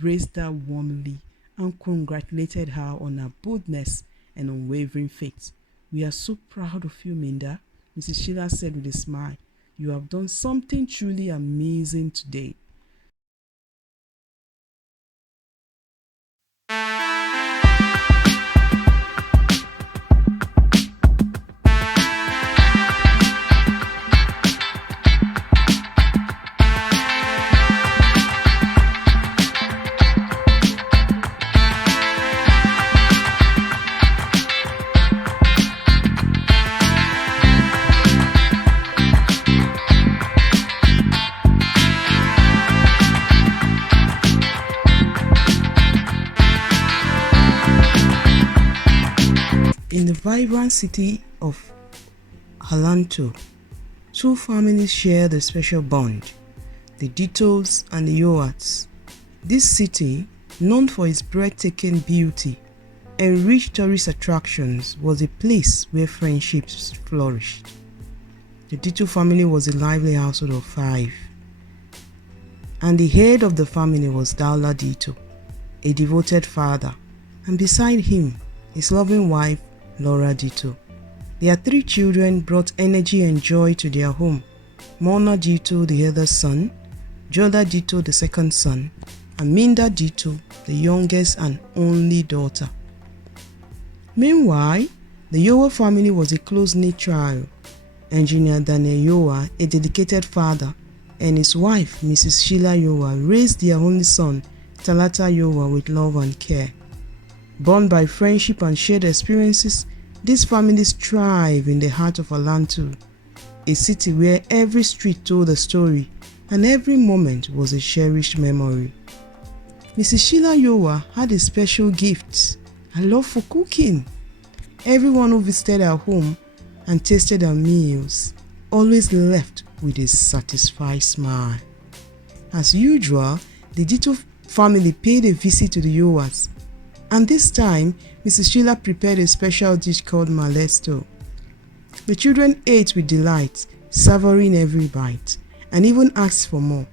embraced her warmly and congratulated her on her boldness and unwavering faith. "We are so proud of you, Minda," Mrs. Sheila said with a smile. "You have done something truly amazing today." In the vibrant city of Alanto, two families share the special bond, the Dittos and the Yoats. This city, known for its breathtaking beauty and rich tourist attractions, was a place where friendships flourished. The Ditto family was a lively household of 5, and the head of the family was Daula Ditto, a devoted father, and beside him, his loving wife, Laura Ditto. Their 3 children brought energy and joy to their home: Mona Ditto, the eldest son; Joda Ditto, the second son; and Minda Ditto, the youngest and only daughter. Meanwhile, the Yowa family was a close-knit trio. Engineer Daniel Yowa, a dedicated father, and his wife, Mrs. Sheila Yowa, raised their only son, Talata Yowa, with love and care. Bound by friendship and shared experiences, these families thrive in the heart of Alanto, a city where every street told a story and every moment was a cherished memory. Mrs. Sheila Yowa had a special gift, a love for cooking. Everyone who visited her home and tasted her meals always left with a satisfied smile. As usual, the Ditto family paid a visit to the Yowas, and this time, Mrs. Sheila prepared a special dish called malesto. The children ate with delight, savoring every bite, and even asked for more.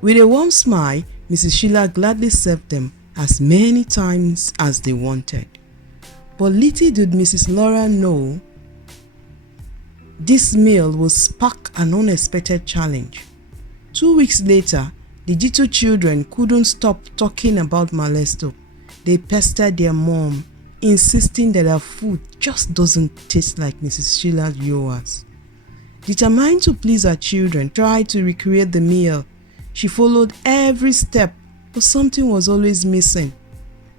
With a warm smile, Mrs. Sheila gladly served them as many times as they wanted. But little did Mrs. Laura know, this meal would spark an unexpected challenge. 2 weeks later, the Ditto children couldn't stop talking about malesto. They pestered their mom, insisting that her food just doesn't taste like Mrs. Sheila Yowa's. Determined to please her children, tried to recreate the meal. She followed every step, but something was always missing.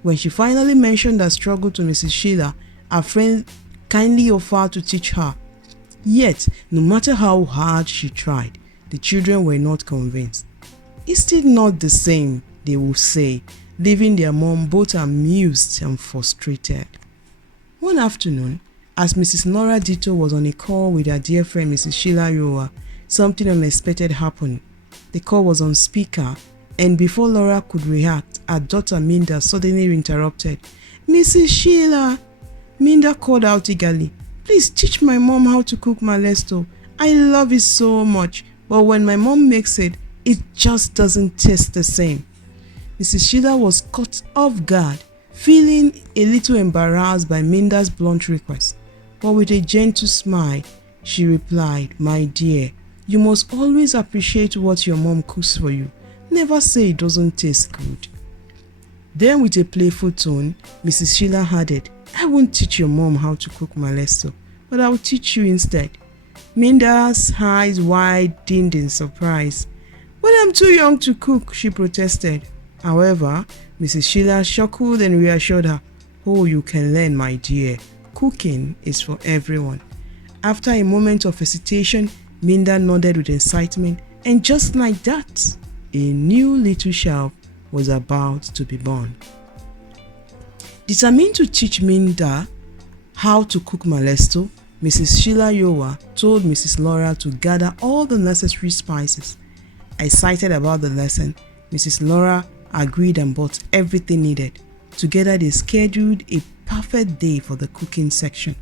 When she finally mentioned her struggle to Mrs. Sheila, her friend kindly offered to teach her. Yet, no matter how hard she tried, the children were not convinced. "It's still not the same," they would say, leaving their mom both amused and frustrated. One afternoon, as Mrs. Laura Ditto was on a call with her dear friend Mrs. Sheila Yowa, something unexpected happened. The call was on speaker, and before Laura could react, her daughter Minda suddenly interrupted. "Mrs. Sheila," Minda called out eagerly, "please teach my mom how to cook malesto. I love it so much, but when my mom makes it, it just doesn't taste the same." Mrs. Sheila was caught off guard, feeling a little embarrassed by Minda's blunt request. But with a gentle smile, she replied, "My dear, you must always appreciate what your mom cooks for you. Never say it doesn't taste good." Then with a playful tone, Mrs. Sheila added, "I won't teach your mom how to cook malesto, but I will teach you instead." Minda's eyes widened in surprise. "But I'm too young to cook," she protested. However, Mrs. Sheila chuckled and reassured her, "Oh, you can learn, my dear. Cooking is for everyone." After a moment of hesitation, Minda nodded with excitement, and just like that, a new little shelf was about to be born. Determined to teach Minda how to cook malesto, Mrs. Sheila Yowa told Mrs. Laura to gather all the necessary spices. Excited about the lesson, Mrs. Laura agreed and bought everything needed. Together they scheduled a perfect day for the cooking section.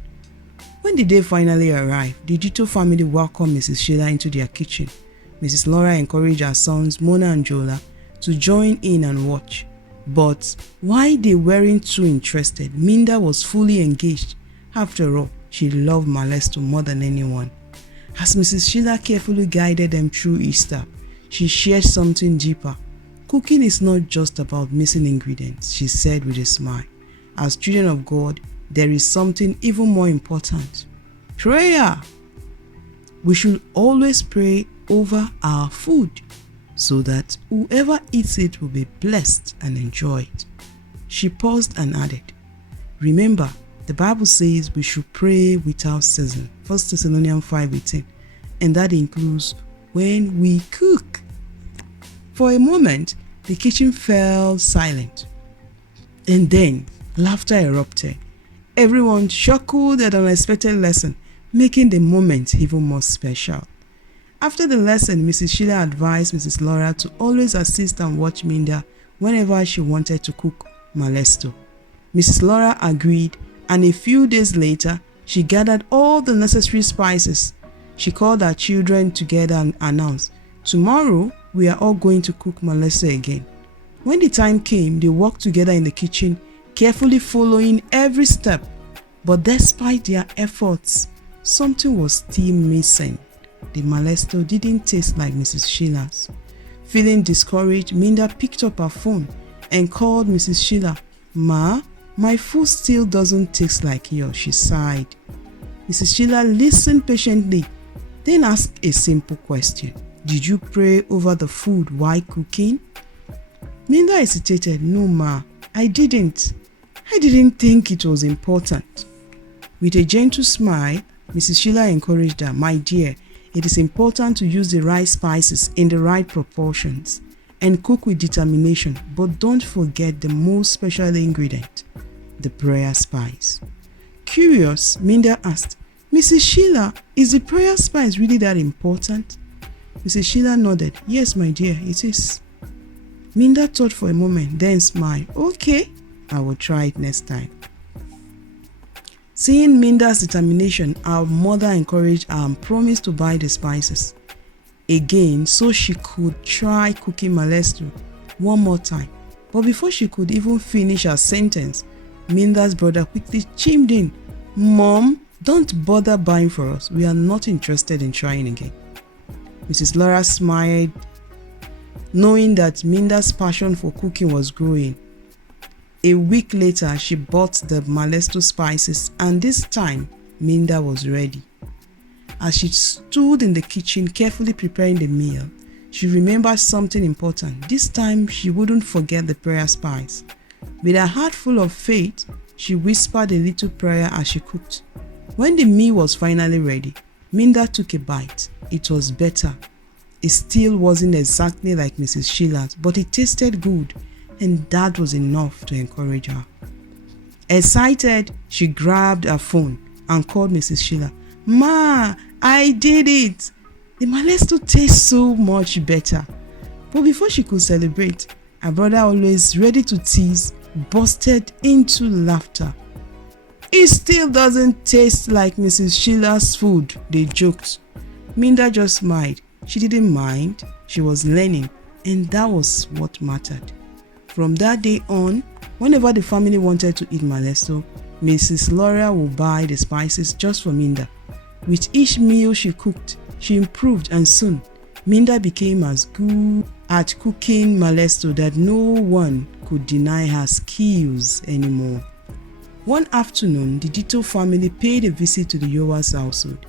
When the day finally arrived, the Ditto family welcomed Mrs. Sheila into their kitchen. Mrs. Laura encouraged her sons Mona and Jola to join in and watch. But while they weren't too interested, Minda was fully engaged. After all, she loved Malesto more than anyone. As Mrs. Sheila carefully guided them through Easter, she shared something deeper. Cooking is not just about missing ingredients, she said with a smile. As children of God, there is something even more important: prayer. We should always pray over our food so that whoever eats it will be blessed and enjoy it. She paused and added, remember, the Bible says we should pray without ceasing, 1 Thessalonians 5:18, and that includes when we cook. For a moment, the kitchen fell silent, and then laughter erupted. Everyone chuckled at an unexpected lesson, making the moment even more special. After the lesson, Mrs. Sheila advised Mrs. Laura to always assist and watch Minda whenever she wanted to cook Malesto. Mrs. Laura agreed, and a few days later, she gathered all the necessary spices. She called her children together and announced, tomorrow we are all going to cook Malesto again. When the time came, they worked together in the kitchen, carefully following every step. But despite their efforts, something was still missing. The Malesto didn't taste like Mrs. Sheila's. Feeling discouraged, Minda picked up her phone and called Mrs. Sheila. Ma, my food still doesn't taste like yours, she sighed. Mrs. Sheila listened patiently, then asked a simple question. Did you pray over the food while cooking? Minda hesitated. No, Ma, I didn't. I didn't think it was important. With a gentle smile, Mrs. Sheila encouraged her. My dear, it is important to use the right spices in the right proportions and cook with determination, but don't forget the most special ingredient, the prayer spice. Curious, Minda asked, Mrs. Sheila, is the prayer spice really that important? Mrs. Sheila nodded. Yes, my dear, it is. Minda thought for a moment, then smiled. Okay, I will try it next time. Seeing Minda's determination, our mother encouraged her and promised to buy the spices again so she could try cooking Malesto one more time. But before she could even finish her sentence, Minda's brother quickly chimed in. Mom, don't bother buying for us. We are not interested in trying again. Mrs. Laura smiled, knowing that Minda's passion for cooking was growing. A week later, she bought the Malesto spices, and this time, Minda was ready. As she stood in the kitchen carefully preparing the meal, she remembered something important. This time, she wouldn't forget the prayer spice. With her heart full of faith, she whispered a little prayer as she cooked. When the meal was finally ready, Minda took a bite. It was better. It still wasn't exactly like Mrs. Sheila's, but it tasted good, and that was enough to encourage her. Excited, she grabbed her phone and called Mrs. Sheila. Ma, I did it! The Malesto tastes so much better. But before she could celebrate, her brother, always ready to tease, busted into laughter. It still doesn't taste like Mrs. Sheila's food, they joked. Minda just smiled. She didn't mind. She was learning, and that was what mattered. From that day on, whenever the family wanted to eat Malesto, Mrs. Laura would buy the spices just for Minda. With each meal she cooked, she improved, and soon, Minda became as good at cooking Malesto that no one could deny her skills anymore. One afternoon, the Dito family paid a visit to the Yowa's household.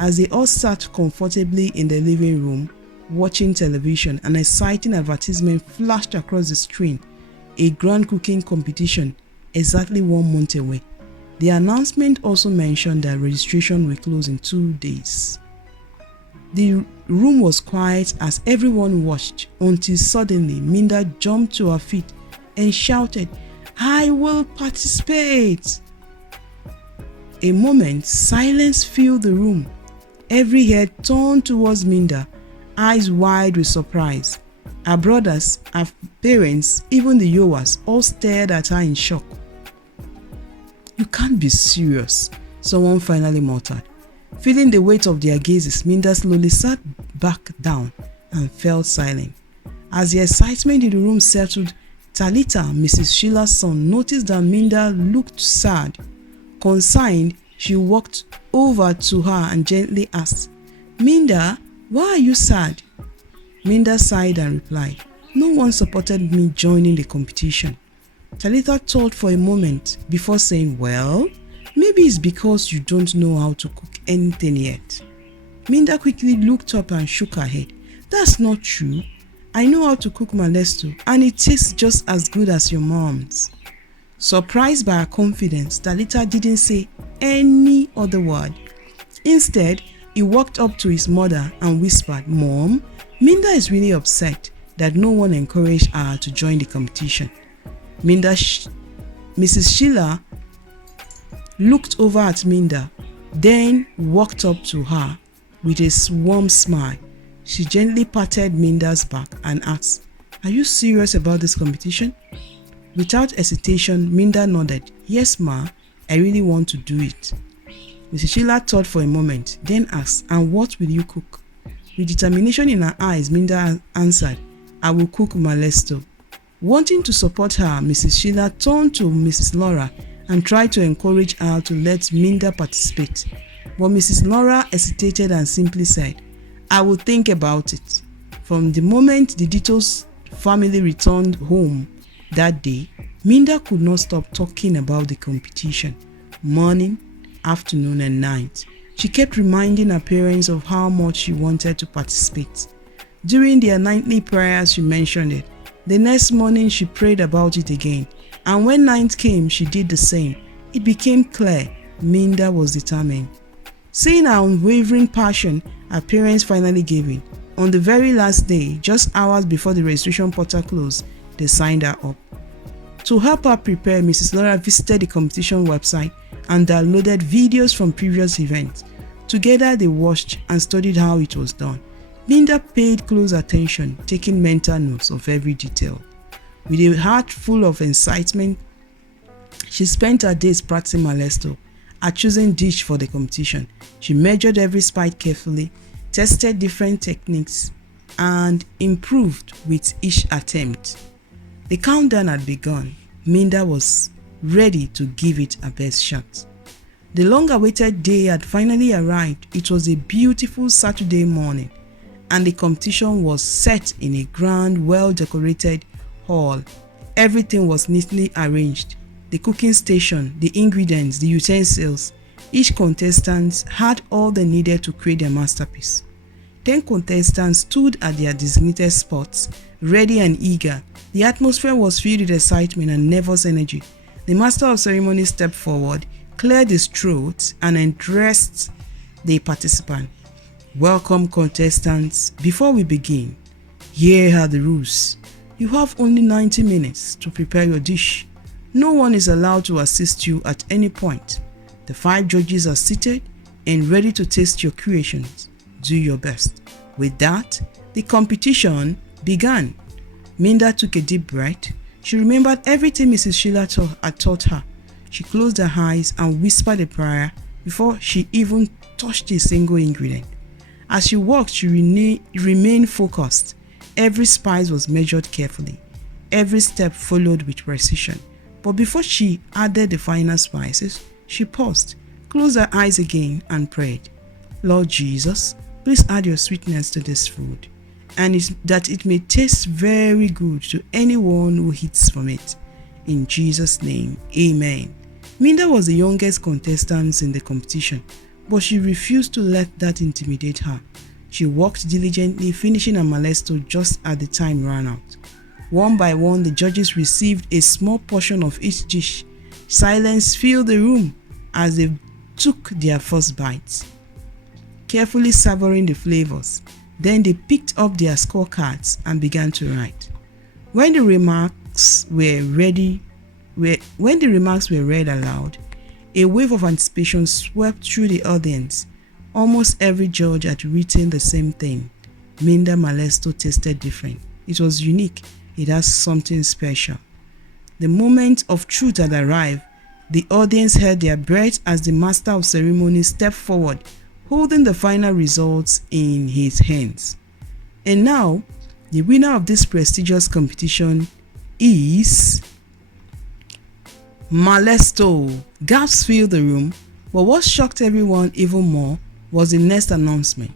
As they all sat comfortably in the living room, watching television, an exciting advertisement flashed across the screen. A grand cooking competition exactly 1 month away. The announcement also mentioned that registration will close in 2 days. The room was quiet as everyone watched until suddenly Minda jumped to her feet and shouted, I will participate! A moment, silence filled the room. Every head turned towards Minda, eyes wide with surprise. Her brothers, her parents, even the Yowas all stared at her in shock. You can't be serious, someone finally muttered. Feeling the weight of their gazes, Minda slowly sat back down and fell silent. As the excitement in the room settled, Talita, Mrs. Sheila's son, noticed that Minda looked sad. Concerned, she walked over to her and gently asked, "Minda, why are you sad?" Minda sighed and replied, "No one supported me joining the competition." Talita thought for a moment before saying, "Well, maybe it's because you don't know how to cook anything yet." Minda quickly looked up and shook her head. "That's not true. I know how to cook malesto and it tastes just as good as your mom's." Surprised by her confidence, Talita didn't say any other word. Instead, he walked up to his mother and whispered, "Mom, Minda is really upset that no one encouraged her to join the competition." Mrs. Sheila looked over at Minda, then walked up to her with a warm smile. She gently patted Minda's back and asked, "Are you serious about this competition?" Without hesitation, Minda nodded. "Yes, ma, I really want to do it." Mrs. Sheila thought for a moment, then asked, "And what will you cook?" With determination in her eyes, Minda answered, "I will cook malesto." Wanting to support her, Mrs. Sheila turned to Mrs. Laura and tried to encourage her to let Minda participate. But Mrs. Laura hesitated and simply said, "I will think about it." From the moment the Dito's family returned home that day, Minda could not stop talking about the competition. Morning, afternoon and night, she kept reminding her parents of how much she wanted to participate. During their nightly prayers, she mentioned it. The next morning, she prayed about it again, and when night came, she did the same. It became clear Minda was determined. Seeing her unwavering passion, her parents finally gave in. On the very last day, just hours before the registration portal closed, they signed her up. To help her prepare, Mrs. Laura visited the competition website and downloaded videos from previous events. Together, they watched and studied how it was done. Minda paid close attention, taking mental notes of every detail. With a heart full of excitement, she spent her days practicing malesto, her chosen dish for the competition. She measured every spice carefully, tested different techniques, and improved with each attempt. The countdown had begun. Minda was ready to give it her best shot. The long-awaited day had finally arrived. It was a beautiful Saturday morning, and the competition was set in a grand, well-decorated hall. Everything was neatly arranged. The cooking station, the ingredients, the utensils. Each contestant had all they needed to create their masterpiece. 10 contestants stood at their designated spots, ready and eager. The atmosphere was filled with excitement and nervous energy. The master of ceremonies stepped forward, cleared his throat, and addressed the participants. "Welcome, contestants. Before we begin, here are the rules. You have only 90 minutes to prepare your dish. No one is allowed to assist you at any point. The 5 judges are seated and ready to taste your creations. Do your best." With that, the competition began. Minda took a deep breath. She remembered everything Mrs. Sheila had taught her. She closed her eyes and whispered a prayer before she even touched a single ingredient. As she walked, she remained focused. Every spice was measured carefully. Every step followed with precision. But before she added the final spices, she paused, closed her eyes again, and prayed, "Lord Jesus, please add your sweetness to this food, and that it may taste very good to anyone who eats from it. In Jesus' name, amen." Minda was the youngest contestant in the competition, but she refused to let that intimidate her. She worked diligently, finishing her malesto just as the time ran out. One by one, the judges received a small portion of each dish. Silence filled the room as they took their first bites, carefully savoring the flavors. Then they picked up their scorecards and began to write. When the remarks were read aloud, a wave of anticipation swept through the audience. Almost every judge had written the same thing. Minda malesto tasted different. It was unique. It has something special. The moment of truth had arrived. The audience held their breath as the master of ceremonies stepped forward, holding the final results in his hands. And now, The winner of this prestigious competition is Malesto. Gasps filled the room, but what shocked everyone even more was the next announcement,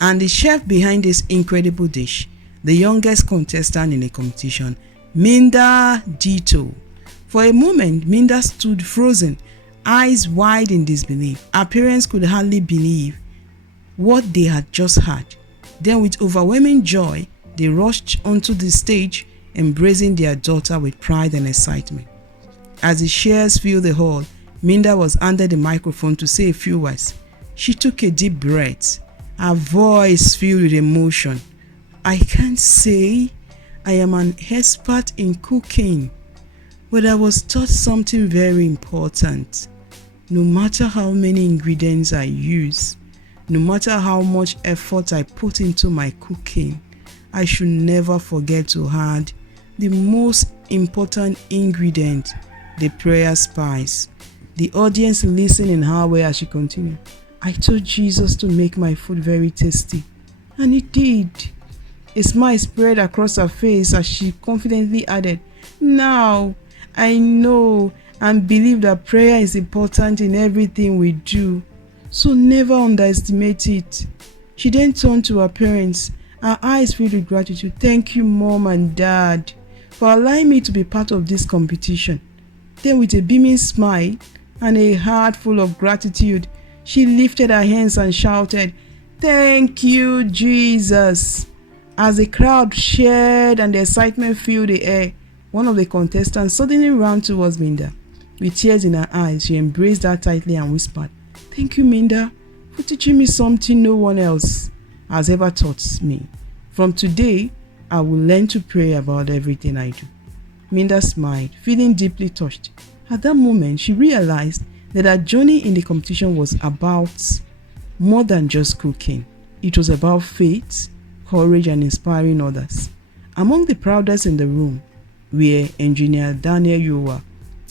and the chef behind this incredible dish, the youngest contestant in the competition, Minda Dito. For a moment, Minda stood frozen, eyes wide in disbelief. Her parents could hardly believe what they had just heard. Then with overwhelming joy, they rushed onto the stage, embracing their daughter with pride and excitement. As the cheers filled the hall, Minda was handed the microphone to say a few words. She took a deep breath, her voice filled with emotion. I can't say I am an expert in cooking, but I was taught something very important. No matter how many ingredients I use, no matter how much effort I put into my cooking, I should never forget to add the most important ingredient, the prayer spice. The audience listened in her way as she continued. I told Jesus to make my food very tasty, and he did. A smile spread across her face as she confidently added, now I know and believe that prayer is important in everything we do, so never underestimate it. She then turned to her parents, her eyes filled with gratitude. Thank you, Mom and Dad, for allowing me to be part of this competition. Then with a beaming smile and a heart full of gratitude, she lifted her hands and shouted, Thank you, Jesus. As the crowd cheered and the excitement filled the air, one of the contestants suddenly ran towards Minda. With tears in her eyes, she embraced her tightly and whispered, Thank you, Minda, for teaching me something no one else has ever taught me. From today, I will learn to pray about everything I do. Minda smiled, feeling deeply touched. At that moment, she realized that her journey in the competition was about more than just cooking. It was about faith, courage, and inspiring others. Among the proudest in the room were engineer Daniel Yowa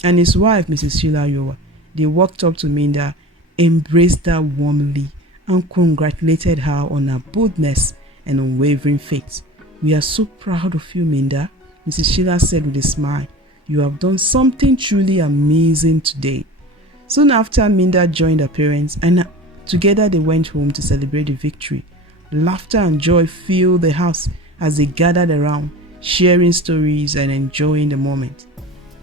and his wife, Mrs. Sheila Yowa. They walked up to Minda, embraced her warmly, and congratulated her on her boldness and unwavering faith. We are so proud of you, Minda, Mrs. Sheila said with a smile. You have done something truly amazing today. Soon after, Minda joined her parents, and together they went home to celebrate the victory. Laughter and joy filled the house as they gathered around, sharing stories and enjoying the moment.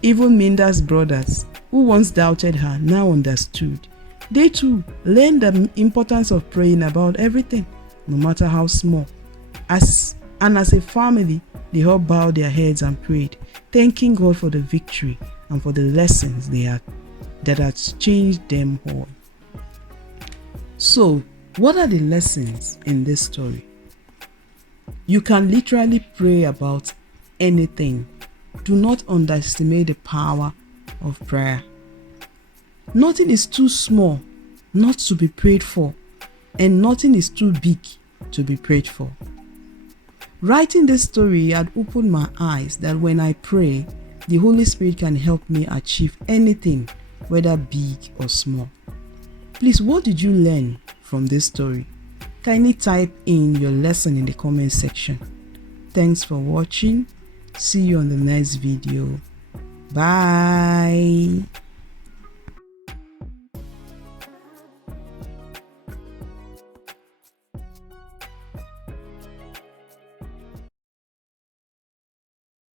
Even Minda's brothers, who once doubted her, now understood. They too learned the importance of praying about everything, no matter how small. As a family, they all bowed their heads and prayed, thanking God for the victory and for the lessons that had changed them all. So, what are the lessons in this story? You can literally pray about anything. Do not underestimate the power of prayer. Nothing is too small not to be prayed for, and nothing is too big to be prayed for. Writing this story had opened my eyes that when I pray, the Holy Spirit can help me achieve anything, whether big or small. Please, what did you learn from this story? Kindly type in your lesson in the comment section. Thanks for watching. See you on the next video. Bye.